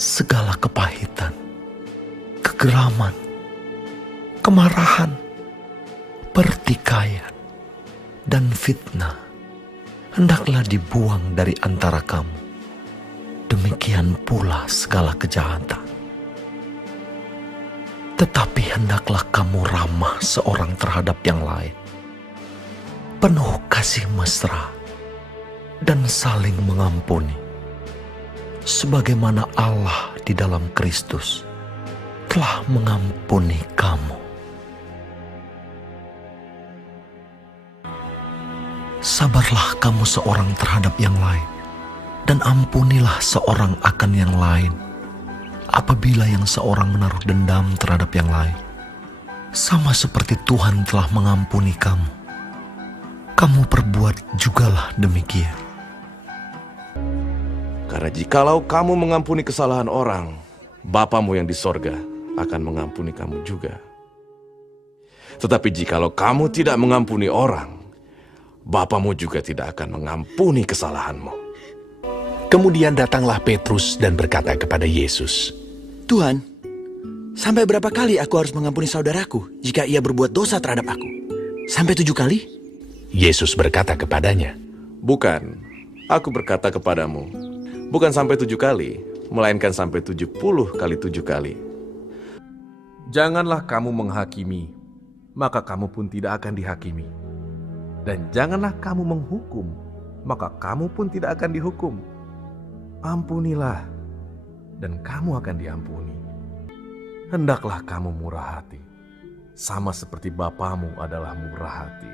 segala kepahitan, kegeraman, kemarahan, pertikaian, dan fitnah hendaklah dibuang dari antara kamu. Demikian pula segala kejahatan. Tetapi hendaklah kamu ramah seorang terhadap yang lain, penuh kasih mesra, dan saling mengampuni, sebagaimana Allah di dalam Kristus telah mengampuni kamu. Sabarlah kamu seorang terhadap yang lain, dan ampunilah seorang akan yang lain. Apabila yang seorang menaruh dendam terhadap yang lain, sama seperti Tuhan telah mengampuni kamu, kamu perbuat jugalah demikian. Karena jikalau kamu mengampuni kesalahan orang, Bapamu yang di sorga akan mengampuni kamu juga. Tetapi jikalau kamu tidak mengampuni orang, Bapamu juga tidak akan mengampuni kesalahanmu. Kemudian datanglah Petrus dan berkata kepada Yesus, Tuhan, sampai berapa kali aku harus mengampuni saudaraku jika ia berbuat dosa terhadap aku? Sampai 7 kali? Yesus berkata kepadanya, Bukan, aku berkata kepadamu, bukan sampai 7 kali, melainkan sampai 70 kali 7 kali. Janganlah kamu menghakimi, maka kamu pun tidak akan dihakimi. Dan janganlah kamu menghukum, maka kamu pun tidak akan dihukum. Ampunilah, dan kamu akan diampuni. Hendaklah kamu murah hati, sama seperti Bapamu adalah murah hati.